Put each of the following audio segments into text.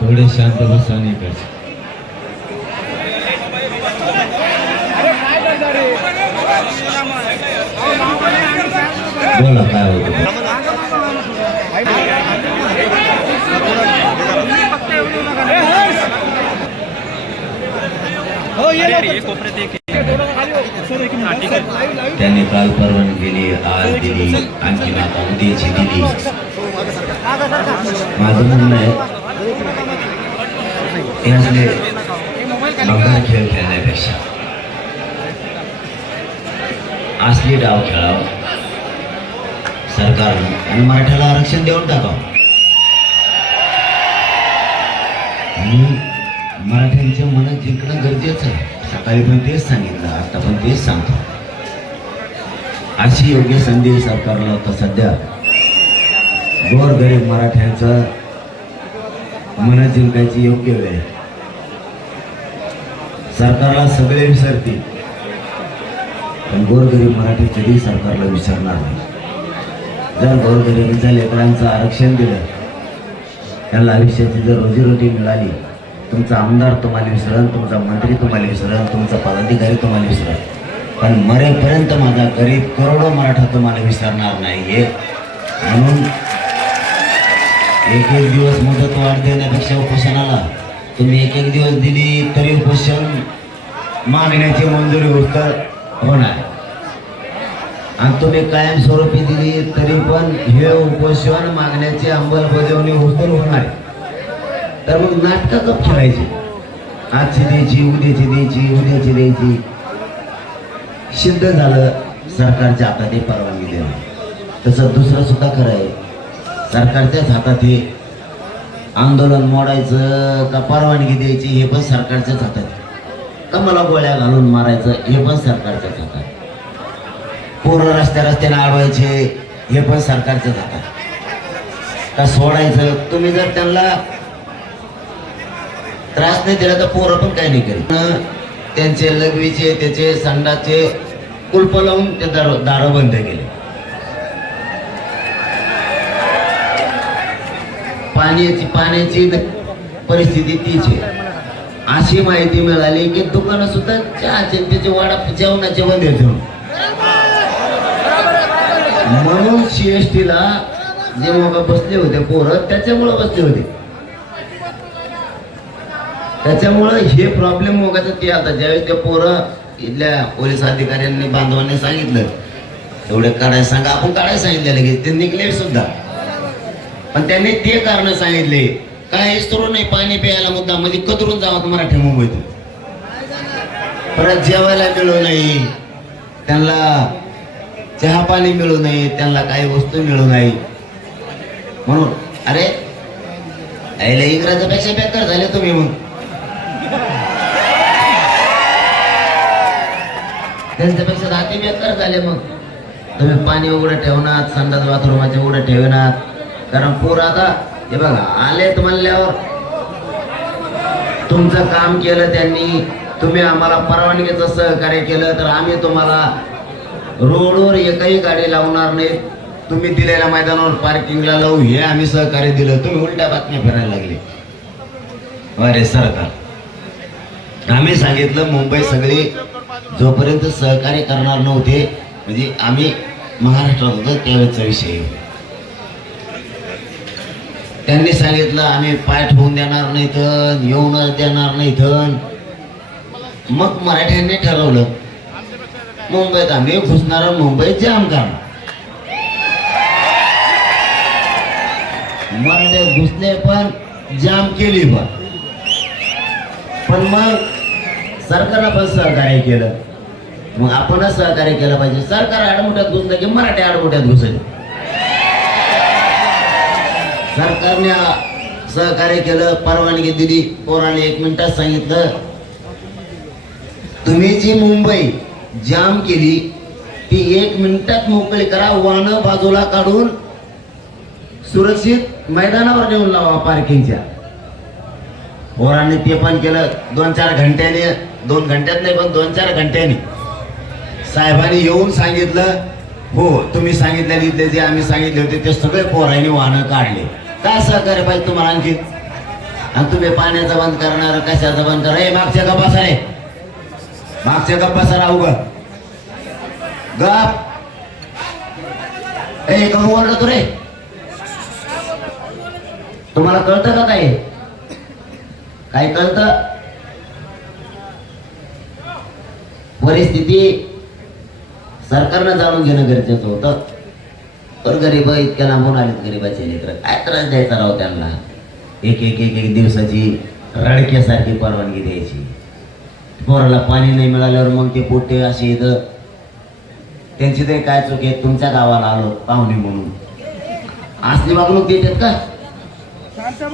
थोडे शांत बसा नाही इकडचे. बोला काय होत त्यांनी काल परवानगी दिली आज दिली आणखी आता उद्याची दिली माझं म्हणणं आहे. हे असले खेळ खेळण्यापेक्षा. असली डाव खेळावं. सरकारनं आणि मराठ्याला आरक्षण देऊन टाकावं. आणि मराठ्यांच्या मनात जिंकणं गरजेचं आहे. सकाळी पण तेच सांगितलं आता पण तेच सांगतो. अशी योग्य संधी सरकारला आता सध्या गोरगरीब मराठ्यांचा मन जिंकायची योग्य वेळ आहे. सरकारला सगळे विसरतील. पण गोरगरीब मराठी कधी सरकारला विसरणार नाही. जर गोरगरिबीच्या लेकरांचं आरक्षण दिलं त्यांना आयुष्याची जर रोजीरोटी मिळाली तुमचा आमदार तुम्हाला विसरण तुमचा मंत्री तुम्हाला विसरण तुमचा पदाधिकारी तुम्हाला विसरण पण मरेपर्यंत माझा गरीब करोडो मराठा तुम्हाला विसरणार नाही हे म्हणून एक एक दिवस मुदत वाढ देण्यापेक्षा उपोषणाला. तुम्ही एक एक दिवस दिली तरी उपोषण मागण्याची मंजुरी होत होणार. आणि तुम्ही कायमस्वरूपी दिली तरी पण हे उपोषण मागण्याची अंमलबजावणी होत होणार. तर मग नाटकं कप खेळायची? आजची द्यायची उद्याची द्यायची उद्याची द्यायची. सिद्ध झालं सरकारच्या हातात परवानगी देणं. तसं दुसरं सुद्धा खरं आहे. सरकारच्याच हातात हे आंदोलन मोडायचं का परवानगी द्यायची हे पण सरकारच्याच हातात. का मला गोळ्या घालून मारायचं हे पण सरकारच्याच हातात. पोरं रस्त्या रस्त्याने अडवायचे हे पण सरकारच्याच हातात. का सोडायचं? तुम्ही जर त्यांना त्रास नाही दिला तर पोरं पण काही नाही केलं त्यांचे लघवीचे त्याचे संडाचे कुलप लावून ते दार दारं बंद केले. पाण्याची पाण्याची परिस्थिती तीच आहे. अशी माहिती मिळाली की दुकानं सुद्धा चहाचे त्याचे वाडा जेवणाचे बंद आहेत. म्हणून. सीएसटी ला जे मग बसले होते पोरं त्याच्यामुळं बसले होते. त्याच्यामुळं हे प्रॉब्लेम मोगाचं ते आता ज्यावेळेस ते पोरं इथल्या पोलीस अधिकाऱ्यांनी बांधवांनी सांगितलं तेवढे काढायला सांगा आपण काढायला सांगितलं लगेच. ते निघले सुद्धा. पण त्यांनी ते कारण सांगितले. काय सुरू नाही पाणी प्यायला मुद्दा म्हणजे कतरून जावं मराठी मुंबईत परत जेवायला मिळू नाही. त्यांना चहा पाणी मिळू नाही त्यांना काही वस्तू मिळू नाही. म्हणून अरे आईला इंग्रजापेक्षा बेकार झाले तुम्ही मग. त्यांच्यापेक्षा दाती बेकार झाले मग. तुम्ही पाणी उघडं ठेवणार संडास बाथरूमाचे उघडं ठेवणार. कारण पूर आता हे बघा आलेत म्हणल्यावर तुमचं काम केलं त्यांनी तुम्ही आम्हाला परवानगीचं सहकार्य केलं तर आम्ही तुम्हाला रोडवर एकही गाडी लावणार नाही तुम्ही दिलेल्या मैदानावर पार्किंगला लावू हे आम्ही सहकार्य दिलं. तुम्ही उलट्या बातम्या फिरायला लागले. अरे सरकार. आम्ही सांगितलं मुंबई सगळी जोपर्यंत सहकार्य करणार नव्हते म्हणजे आम्ही महाराष्ट्रात होतो त्यावेळेचा विषय आहे. त्यांनी सांगितलं आम्ही पाय ठेवून देणार नाही तर येऊनच देणार नाही तर मग मराठ्यांनी ठरवलं मुंबईत आम्ही घुसणार मुंबईत जाम करणार मराठे घुसले पण जाम केली पण. पण मग सरकारला पण सहकार्य केलं. मग आपणच सहकार्य केलं पाहिजे. सरकार आडमुठ्यात घुसलं की मराठी आडमुठ्यात घुसले. सरकारने सहकार्य केलं. परवानगी दिली. पोराने एक मिनिटात सांगितलं. तुम्ही जी मुंबई जाम केली ती एक मिनिटात मोकळी करा. वाहन बाजूला काढून सुरक्षित मैदानावर नेऊन लावा पार्किंगच्या पोरांनी ते पण केलं. दोन चार घंट्याने दोन घंट्यात नाही पण दोन चार घंट्याने. साहेबांनी येऊन सांगितलं. हो तुम्ही सांगितलेले जे आम्ही सांगितले होते ते सगळे पोरांनी वाहनं काढले. काय सहकार्य पाहिजे तुम्हाला आणखी? आणि तुम्ही पाण्याचा बंद करणार कशाचा बंद करा हे मागच्या गप्पा सारे मागच्या गप्पा सर अवघड. गप. ए कमी ओरडतो रे. तुम्हाला कळतं का काय काय कळतं? परिस्थिती सरकारनं जाणून घेणं गरजेचं होतं. तर गरीब इतक्या लांबून आलेत गरीबाचे लेकर. काय त्रास द्यायचा राव त्यांना? एक एक एक एक दिवसाची रडक्यासारखी परवानगी द्यायची. पोराला पाणी नाही मिळाल्यावर मग ते पोटे असे इथं त्यांची तरी काय चूक आहे? तुमच्या गावाला आलो पाहुणे म्हणून. असली वागणूक देतात का?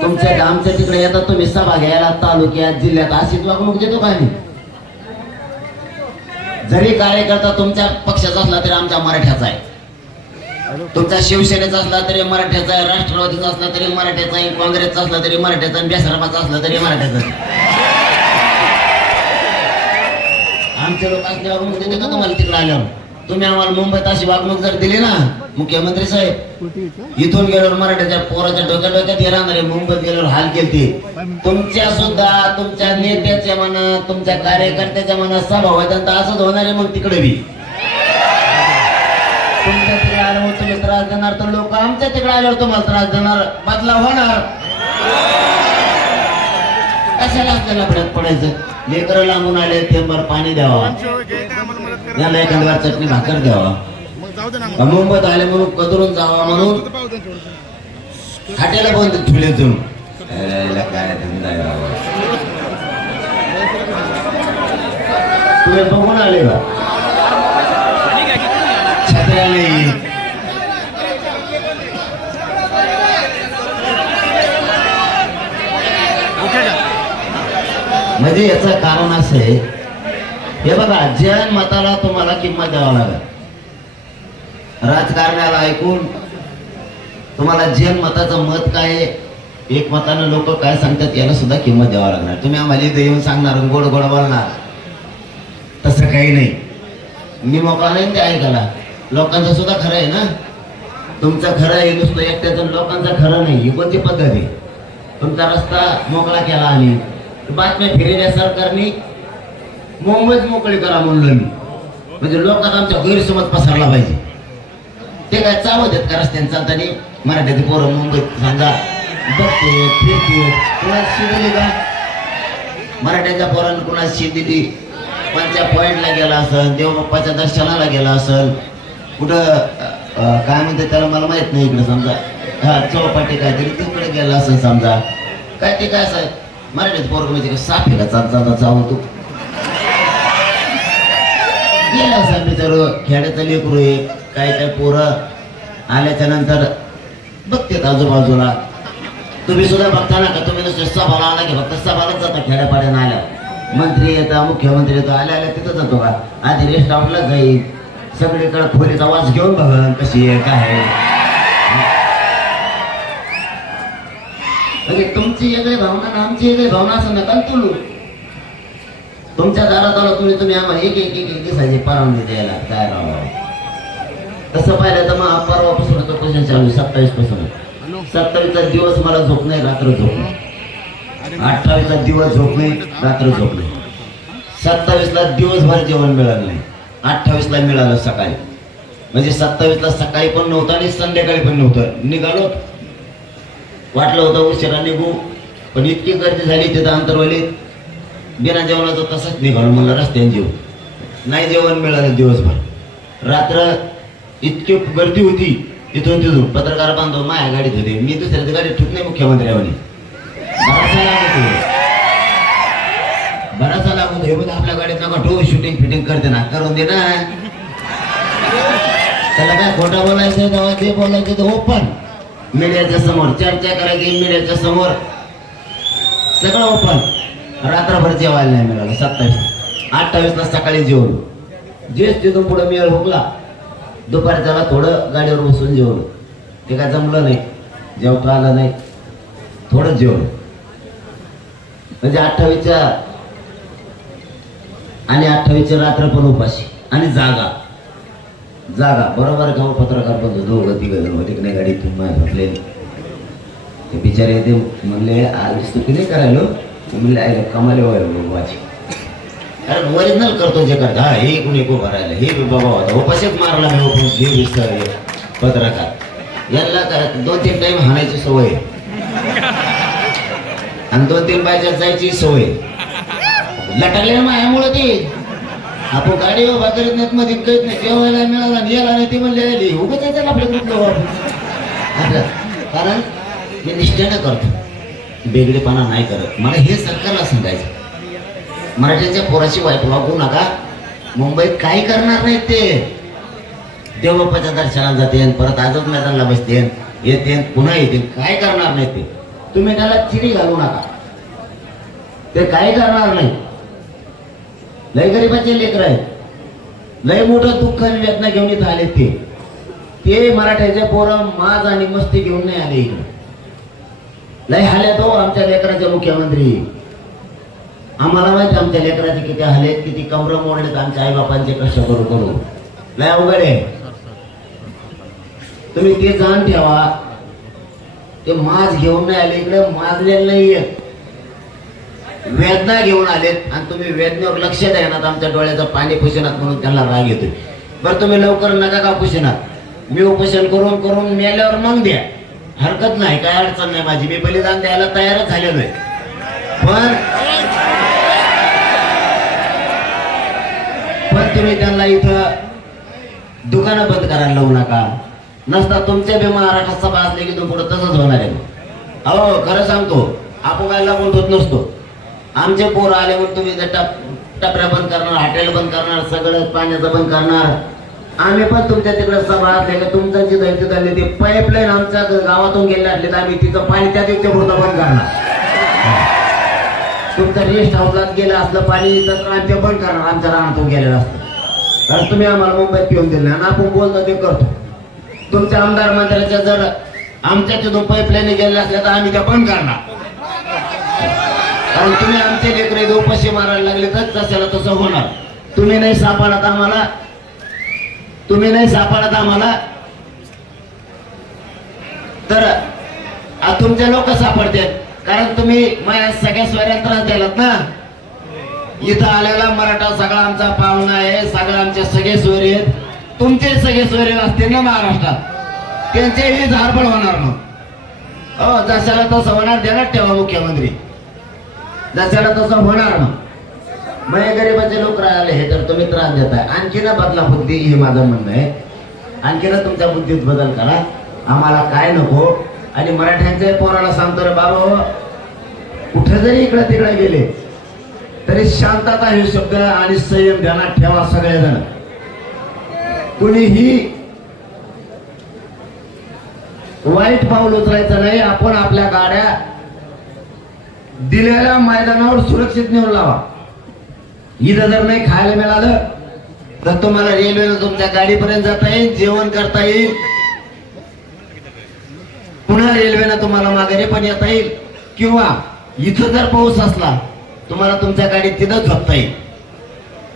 तुमच्या आमच्या तिकडे येतात तुम्ही सभा घ्यायला तालुक्यात जिल्ह्यात अशीच वागणूक देतो का आम्ही? जरी कार्यकर्ता तुमच्या पक्षाचा असला तरी आमच्या मराठ्याचा आहे. तुमचा शिवसेनेचा असला तरी मराठ्याचा आहे राष्ट्रवादीचा असला तरी मराठ्याचा आहे काँग्रेसचा असला तरी मराठ्याचा आणि बेसरामाचा असला तरी मराठ्याचा. आमचे लोक असल्यावर मग देते का तुम्हाला तिकडे आल्यावर? तुम्ही आम्हाला मुंबईत अशी वागणूक जर दिली ना मुख्यमंत्री साहेब इथून गेल्यावर मराठ्याच्या पोराच्या डोक्या डोक्यात येणार आहे मुंबईत गेल्यावर हाल केलते. तुमच्या सुद्धा तुमच्या नेत्याच्या म्हणा तुमच्या कार्यकर्त्याच्या म्हणा सभा होत्या असंच होणार आहे मग तिकडे बी. त्रास देणार तर लोक आमच्या तिकडे आल्यावर तुम्हाला त्रास देणार. बदला होणार. कशाला आपल्याला पडत पडायचं? लेकर लांबून आले थेंबर पाणी द्यावा. याला एखाद्या चटणी भाकर द्यावा. का मुंबईत आले म्हणून कदरून जावा म्हणून? हाटेला बंद ठेवले जाऊन काय धंदा आहे तुम्ही बघून आले बा छत्र्या नाही म्हणजे याचं कारण असं आहे हे बघा जैन मताला तुम्हाला किंमत द्यावा लागेल. राजकारणाला ऐकून तुम्हाला जैन मताचं मत काय आहे, एक मतानं लोक काय सांगतात याला सुद्धा किंमत द्यावा लागणार. तुम्ही आम्हाला इथे येऊन सांगणार गोड गोड बोलणार. तसं काही नाही. मी मोकळा नाही ते ऐकायला. लोकांचं सुद्धा खरं आहे ना? तुमचं खरं आहे नुसतं एकट्याचं लोकांचं खरं नाही. ही कोणती पद्धत आहे? तुमचा रस्ता मोकळा केला आम्ही. बातम्या फिरेल्या सरकारने मुंबईत मोकळी करा म्हणलं मी म्हणजे लोकांना आमच्या गैरसमज पसरला पाहिजे. ते काय चावत आहेत का रस्त्याने चालताना मराठीत पोरं मुंबईत सांगा बघते फिरते कुणाला शी दिली का? मराठ्याच्या पोरांनी कुणाला शी दिली पंच्या पॉईंटला गेला असेल देवबाप्पाच्या दर्शनाला गेला असेल कुठं काय म्हणते त्याला मला माहीत नाही इकडे समजा. हा चौपाटी काहीतरी तिकडे गेला असेल समजा. काय ते काय असं मराठीत पोरग म्हणजे काय साप आहे का चालता चावतो गेला असा मी तर खेड्याचं लेकरू आहे काय काय पोरं. आल्याच्यानंतर बघतेत आजूबाजूला. तुम्ही सुद्धा बघता ना का तुम्ही नुसतं सभाला आला की फक्त सभालाच जाता खेड्यापाड्यानं आल्या मंत्री येतात मुख्यमंत्री येतो आल्या आल्या तिथं जातो का? आधी रेस्ट हाऊसला जाईल सगळीकडे खोलीचा वास घेऊन बघन कशी आहे काय आहे. म्हणजे तुमची वेगळी भावना आणि आमची वेगळी भावना असं नका तुलू. तुमच्या दारात आलो तुम्ही तुम्ही आम्हाला एक एक एक एक दिवसाची परवानगी द्यायला. काय राहावं तसं पाहिलं तर मग परवापासून होतं पैसे चालू सत्तावीसपासून सत्तावीसचा दिवस मला झोप नाही रात्र झोप नाही. अठ्ठावीसचा दिवस झोप नाही रात्र झोप नाही. सत्तावीसला दिवसभर जेवण मिळालं नाही. अठ्ठावीसला मिळालं सकाळी. म्हणजे सत्तावीसला सकाळी पण नव्हतं आणि संध्याकाळी पण नव्हतं. निघालो वाटलं होतं उशिरा निघू पण इतकी गर्दी झाली तिथं अंतरवलीत बिना जेवणाचं तसंच निघालो म्हणलं रस्त्याने जेवू नाही जेवण मिळालं दिवसभर. रात्र इतकी गर्दी होती तिथून तिथून. पत्रकार बांधव माझ्या गाडीत होते. मी दुसऱ्याच्या गाडीत ठेवत नाही मुख्यमंत्र्यावानी. बराचसा लागून हे बघ आपल्या गाडीत नका ठेवू शूटिंग फिटिंग करते ना. करून दे ना. त्याला काय खोटा बोलायचं तेव्हा? ते बोलायचं ते ओपन मीडियाच्या समोर चर्चा करायची मीडियाच्या समोर. सगळं ओपन रात्रभर जेवायला नाही मिळालं सत्तावीस. अठ्ठावीसला सकाळी जेवलो. जेस तिथून पुढे मेळ हुकला. दुपारी त्याला थोडं गाडीवर बसून जेवलो. ते काय जमलं नाही. जेवता आलं नाही. थोडं जेवलो. म्हणजे अठ्ठावीसच्या आणि अठ्ठावीसच्या रात्र पण उपाशी आणि जागा. जागा बरोबर गाव पत्रकार पण दोघं तिघ एक होते की नाही गाडी माझ्या म्हटले ते बिचारे ते म्हणले आज तू किती करायलो म्हणले आई कमाले वाची. अरे ओरिजिनल करतो जे करता हा हे कुणी को भरायला हे बाबा होता. उपाशीच मारला मी हे दिसतं पत्रकार. यांना काय दोन तीन टाइम हाणायची सवय. आणि दोन तीन बायच्या जायची सवय. लटकले ना मायामुळे ते. आपण गाडी हो, उभा करीत नाहीत मध्ये करीत नाही जेवायला मिळाला आणि याला नाही ते म्हणले आली उगाच यायचं आपल्या कुठलं कारण मी निष्ठेनं करतो. बेगडेपणा नाही करत. मला हे सरकारला सांगायचं मराठ्यांच्या पोराची वाईट वागू नका. मुंबईत काही करणार नाहीत ते. देवबाप्पाच्या दर्शनाला जाते परत आजच मैदानाला बसते येते पुन्हा येते काय करणार नाही ते. तुम्ही त्याला चिरी घालू नका. ते काय करणार नाही. लय गरीबाचे लेकर आहेत. लय मोठं दुःख आणि वेदना घेऊन इथं आले ते. ते मराठ्याचे पोरं माज आणि मस्ती घेऊन नाही आले इकडे. लय हाले तो हो आमच्या लेकराचे मुख्यमंत्री. आम्हाला माहिती आमच्या लेकराचे किती हाले किती कमर मोडलेत आमच्या आई बापांचे कष्ट करू करू लय अवघड आहे. तुम्ही ते जाण ठेवा. ते माज घेऊन नाही आले इकडे माजलेले नाहीयेत. वेदना घेऊन आलेत आणि तुम्ही वेदनेवर लक्ष द्यानात आमच्या डोळ्याचं पाणी पुशिनात म्हणून त्यांना राग येतोय. बरं तुम्ही लवकर नका का पुशिनात? मी उपोषण करून करून मेल्यावर मग द्या. हरकत नाही काय अडचण नाही माझी. मी बलिदान द्यायला तयारच झालेलो आहे. पण पण तुम्ही त्यांना इथं दुकानं बंद करायला लावू नका. नसता तुमच्या बी महाराष्ट्रात सभा असले की तो पुढे तसंच होणार आहे. अहो खरं सांगतो आपण काय लागून होत नसतो. आमचे पोर आले म्हणून तुम्ही जर टपऱ्या बंद करणार हॉटेल बंद करणार सगळं पाण्याचं बंद करणार. आम्ही पण तुमच्या तिकडे सभा असले की तुमचं जिथं तिथं आले ते पाईपलाईन आमच्या गावातून गेले असले तर आम्ही तिथं पाणी त्या दिवशी पुरतं बंद करणार. तुमचं रेस्ट हाऊसात गेलं असलं पाणी तर आमच्या बंद करणार आमच्या रानातून गेलेलं असतं. कारण तुम्ही आम्हाला मुंबईत पिऊन दिलं आणि आपण बोलतो ते करतो. तुमच्या आमदार मंत्र्याच्या जर आमच्या तिथून पाईपलाईन गेल्या असल्या तर आम्ही त्या बंद करणार. कारण तुम्ही आमचे लेकरे इथं मारायला लागले तर तशाला तसं होणार. तुम्ही नाही सापडत आम्हाला. तुम्ही नाही सापडत आम्हाला. तर तुमचे लोक सापडतात कारण तुम्ही माझ्या सगळ्या स्वऱ्याला त्रास द्यालात ना. इथं आलेला मराठा सगळा आमचा पाहुणा आहे. सगळं आमचे सगळे सोयरे आहेत. तुमचे सगळे सोयरे असतील ना महाराष्ट्रात. त्यांचेही झारपड होणार मग. हो जशाला तसं होणार देणार ठेवा मुख्यमंत्री. जशाला तसं होणार मग. मग गरीबाचे लोक राहिले हे तर तुम्ही त्रास देताय. आणखीन बदला बुद्धी हे माझं म्हणणं आहे. आणखीन तुमच्या बुद्धीत बदल करा. आम्हाला काय नको? आणि मराठ्यांच्या पोराला सांगतो रे बाबा कुठे जरी इकडे तिकडे गेले तरी शांतता हे शब्द आणि संयम ध्यानात ठेवा सगळेजण. कुणीही वाईट पाऊल उचलायचं नाही. आपण आपल्या गाड्या दिलेल्या मैदानावर सुरक्षित नेऊन लावा. इथं जर नाही खायला मिळालं तर तुम्हाला रेल्वेनं तुमच्या गाडीपर्यंत जाता येईल जेवण करता येईल. पुन्हा रेल्वेनं तुम्हाला माघारी पण येता येईल. किंवा इथं जर पाऊस असला तुम्हाला तुमच्या गाडीत तिथं झोपता येईल.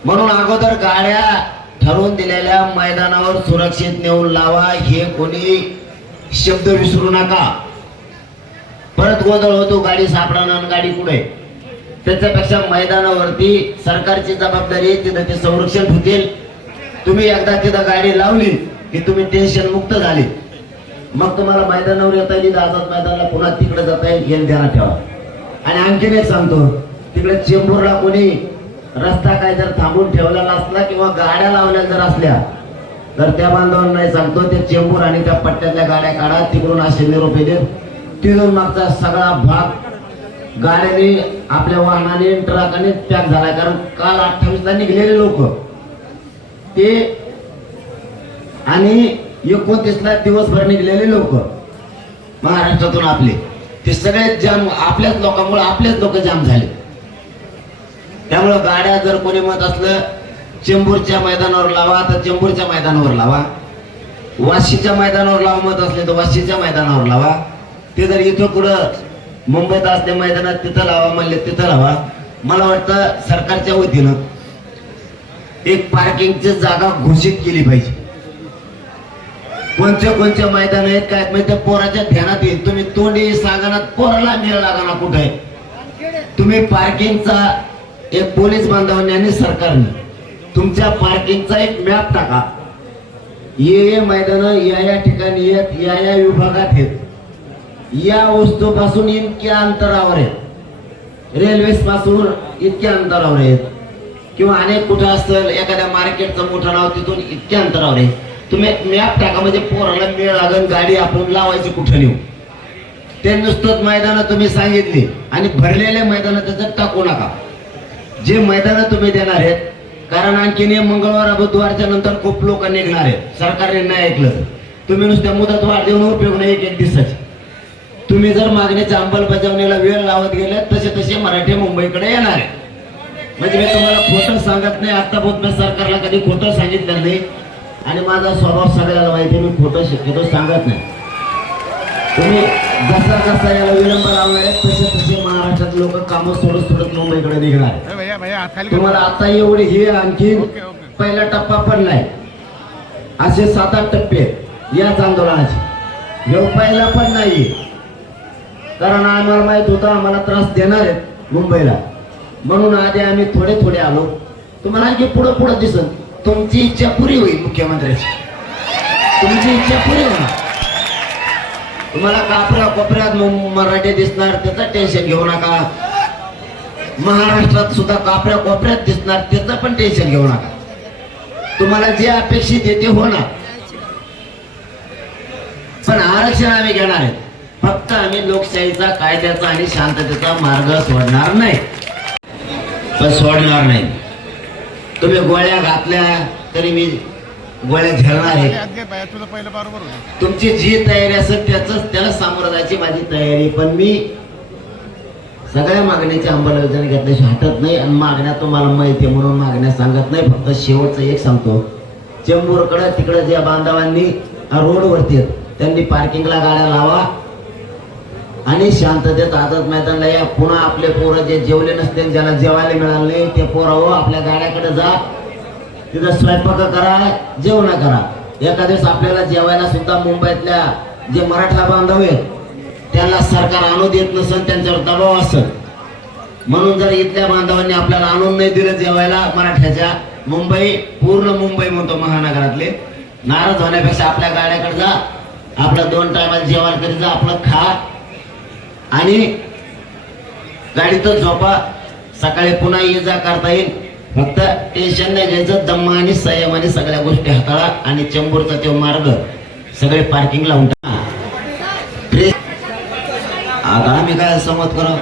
म्हणून अगोदर गाड्या ठरवून दिलेल्या मैदानावर सुरक्षित नेऊन लावा. हे कोणी शब्द विसरू नका. परत गोंधळ होतो गाडी सापडणार आणि गाडी कुठे त्याच्यापेक्षा मैदानावरती सरकारची जबाबदारी आहे तिथं ते संरक्षण होतील. तुम्ही एकदा तिथं गाडी लावली की तुम्ही टेन्शन मुक्त झाले. मग तुम्हाला मैदानावर येता येईल आझाद मैदानाला पुन्हा तिकडे जाता येईल हे ध्यानात ठेवा. आणि आणखीन एक सांगतो तिकडे चेंबूरला कोणी रस्ता काय जर थांबून ठेवलेला असला किंवा गाड्या लावल्या जर असल्या तर त्या बांधवांना सांगतो ते चेंबूर आणि त्या पट्ट्यातल्या गाड्या काढा तिकडून असे निरोप देत तिथून मागचा सगळा भाग गाड्याने आपल्या वाहनाने ट्रकाने पॅक झालाय. कारण काल अठ्ठावीसला निघलेले लोक. ते आणि एकोणतीसला दिवसभर निघलेले लोक. महाराष्ट्रातून आपले. ते सगळे जाम आपल्याच लोकांमुळे आपलेच लोक जाम झाले. त्यामुळं गाड्या जर कोणी मत असलं चेंबूरच्या मैदानावर लावा तर चेंबूरच्या मैदानावर लावा. वाशीच्या मैदानावर लावा मत असले तर वाशीच्या मैदानावर लावा. ते जर इथं कुठं मुंबईत असले मैदानात तिथं लावा म्हणले तिथं लावा. मला वाटतं सरकारच्या वतीनं एक पार्किंगची जागा घोषित केली पाहिजे. कोणत्या कोणत्या मैदान आहेत काय म्हणजे त्या पोराच्या ध्यानात येईल. तुम्ही तोंडी सांगणार पोराला मेळ लागणार कुठे तुम्ही पार्किंगचा एक पोलीस बांधवांनी आणि सरकारने तुमच्या पार्किंगचा एक मॅप टाका. ये ये मैदान या या ठिकाणी आहेत या या विभागात आहेत. या वस्तूपासून इतक्या अंतरावर आहेत. रेल्वे पासून इतक्या अंतरावर आहेत. किंवा अनेक कुठं असेल एखाद्या मार्केटचं मोठं नाव तिथून इतक्या अंतरावर आहे तुम्ही मॅप टाका म्हणजे पोराला मिळ लागन गाडी आपण लावायची कुठं नेऊ. ते नुसतंच मैदानं तुम्ही सांगितली आणि भरलेले मैदानं त्याच्यात टाकू नका. जे मैदानं तुम्ही देणार आहेत कारण आणखीन मंगळवार बुधवारच्या नंतर खूप लोक निघणार आहेत. सरकारने नाही ऐकलं तुम्ही नुसत्या मुदत वाढ देऊन उपयोग नाही एक एक दिवसाची. तुम्ही जर मागणीच्या अंमलबजावणीला वेळ लावत गेले तसे तसे मराठी मुंबईकडे येणार आहे. म्हणजे मी तुम्हाला खोटं सांगत नाही आतापर्यंत मी सरकारला कधी खोटं सांगितलं नाही. आणि माझा स्वभाव सगळ्याला माहिती मी खोटं शक्यतो सांगत नाही. तुम्ही जसा जसा याला विलंब लावणार तसे तसे महाराष्ट्रात लोक कामं सोडत सोडत मुंबईकडे निघणार. तुम्हाला आता एवढे हे आणखी. पहिला टप्पा पण नाही असे सात आठ टप्पे याच आंदोलनाचे. पहिला पण नाही कारण आम्हाला माहीत होतं आम्हाला त्रास देणार आहेत मुंबईला. म्हणून आधी आम्ही थोडे थोडे आलो. तुम्हाला आणखी पुढं पुढं दिसल तुमची इच्छा पुरी होईल मुख्यमंत्र्याची. तुमची इच्छा पुरी होणार तुम्हाला कापऱ्या कोपऱ्यात म- मराठी दिसणार त्याचं टेन्शन घेऊ नका. महाराष्ट्रात सुद्धा कापऱ्या कोपऱ्यात दिसणार त्याचं पण टेन्शन घेऊ नका. तुम्हाला जे अपेक्षित आहे ते होणार. पण आरक्षण आम्ही घेणार आहे फक्त आम्ही लोकशाहीचा कायद्याचा आणि शांततेचा मार्ग सोडणार नाही. पण सोडणार नाही. तुम्ही गोळ्या घातल्या तरी मी गोळ्या झेलणार आहे. तुमची जी तयारी असेल त्याच त्याला सामोरं जायची माझी तयारी. पण मी सगळ्या मागण्याची अंमलबजावणी घेतल्याशी हटत नाही आणि मागण्या तुम्हाला माहिती आहे म्हणून मागण्या सांगत नाही. फक्त शेवटचं एक सांगतो. चेंबूरकडं तिकडं ज्या बांधवांनी रोडवरती त्यांनी पार्किंगला गाड्या लावा. आणि शांततेत आझाद मैदानला या. पुन्हा आपले पोरं जे जेवले नसते ज्याला जेवायला मिळालं नाही ते पोरं हो आपल्या गाड्याकडे जा. तिथं स्वयंपाक करा जेवण करा. एका दिवस आपल्याला जेवायला सुद्धा मुंबईतल्या जे मराठा बांधव आहेत त्यांना सरकार आणू देत नसेल त्यांच्यावर दबाव असत म्हणून जर इथल्या बांधवांनी आपल्याला आणून नाही दिलं जेवायला मराठ्याच्या मुंबई पूर्ण मुंबई म्हणतो महानगरातले. नाराज होण्यापेक्षा आपल्या गाड्याकडे जा. आपलं दोन टायमाला जेवण करीत जा आपलं खा. आणि गाडीतच झोपा सकाळी पुन्हा ये जा करता येईल. फक्त टेन्शन नाही घ्यायचं. दम्मा आणि संयमाने सगळ्या गोष्टी हाताळा आणि चेंबूरचा तो मार्ग सगळे पार्किंग लावून टाका आता आम्ही काय संवाद करावं?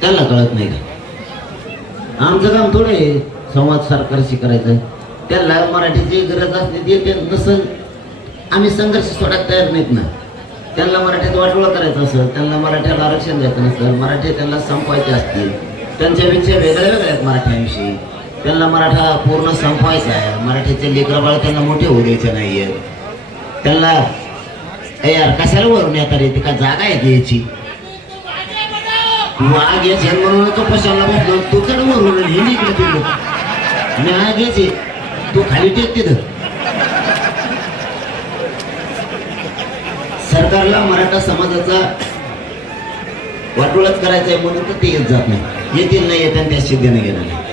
त्याला कळत नाही का? आमचं काम थोडं आहे. संवाद सरकारशी करायचं. त्याला मराठीची गरज असते ते नसेल आम्ही संघर्ष सोडायला तयार नाहीत ना. त्यांना मराठीत वाटोळं करायचं असेल त्यांना मराठ्याला आरक्षण द्यायचं नसेल मराठी त्यांना संपवायचे असतील त्यांच्या विषय वेगळ्या वेगळ्या आहेत मराठ्यांविषयी. त्यांना मराठा पूर्ण संपवायचा आहे. मराठीचे लेकरबाळ त्यांना मोठे होऊ द्यायचे नाहीये. त्यांना "ए यार कशाला वरून येतात रे? ती का जागा आहे का याची वाघ याचे म्हणून तो कशाला बसलो? तू कडे वरून हे निघलं तिकडं. मी आग यायचे तू खाली टेक तिथं. सरकारला मराठा समाजाचा वाटोळच करायचं आहे म्हणून तर ते येत जात नाही. येतील नाही येत आणि त्या सिद्धीने घेणार नाही.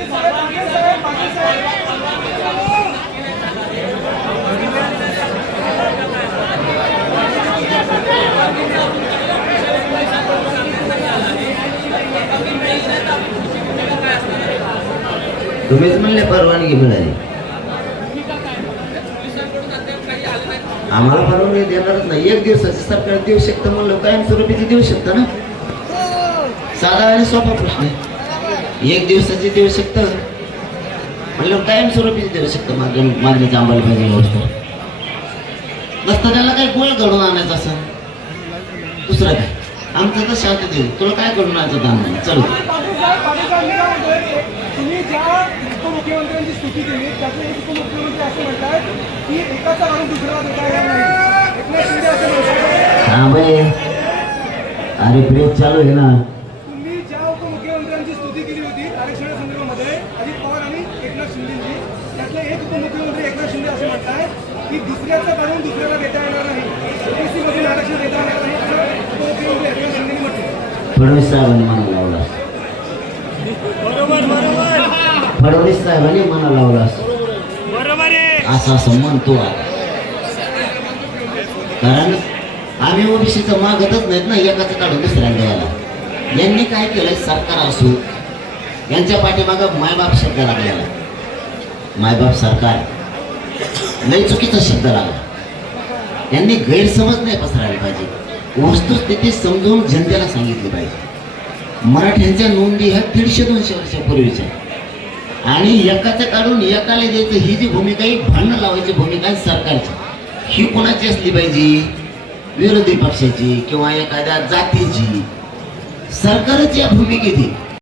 तुम्हीच म्हणले परवानगी मिळाली. आम्हाला परवानगी देणारच नाही. एक दिवसाची सरकार देऊ शकतं म्हणलं कायमस्वरूपीची देऊ शकतं ना? साधा आणि सोपा प्रश्न आहे. एक दिवसाची देऊ शकतं? म्हणलं कायमस्वरूपीची देऊ शकतं मागणी मागणीची अंमलबजावणी गोष्ट नसतं त्याला काही गोळ घडून आणायचं असं. दुसरं काय? आमचं तर शांत देऊ तुला काय काम नाही चल. स्तुती केली त्यातले एक उपमुख्यमंत्री असं म्हणतात की एकाचा काढून दुसऱ्याला देता येणार नाही. एकनाथ शिंदे असं म्हणतात. थांबे अरे ब्रेक चालू आहे ना. तुम्ही ज्या उपमुख्यमंत्र्यांची स्तुती केली होती आरक्षणा संदर्भामध्ये अजित पवार आणि एकनाथ शिंदेची त्यातले एक उपमुख्यमंत्री एकनाथ शिंदे असं म्हणतात की दुसऱ्याचं काढून दुसऱ्याला देता येणार नाही. मधून आरक्षण देता येणार नाही असं उपमुख्यमंत्री एकनाथ शिंदेनी म्हटलं फडणवीस साहेबांनी मना लावला फडणवीस साहेबांनी मना लावला असं असं म्हणतो आता. कारण आम्ही ओबीसीचं मागतच नाहीत ना एकाचं काढून दुसऱ्याला यायला यांनी काय केलंय? सरकार असू यांच्या पाठीमागं मायबाप शब्द लागलेला मायबाप सरकार. लय चुकीचा शब्द लागला. यांनी गैरसमज नाही पसरायला पाहिजे. वस्तुस्थिती समजावून जनतेला सांगितली पाहिजे. मराठ्यांच्या नोंदी ह्या दीडशे दोनशे वर्षापूर्वीच्या आणि एकाचं काढून एकाला द्यायचं ही जी भूमिका ही भांडणं लावायची भूमिका आहे सरकारची. ही कोणाची असली पाहिजे? विरोधी पक्षाची किंवा एखाद्या जातीची. सरकारच या भूमिकेत आहे.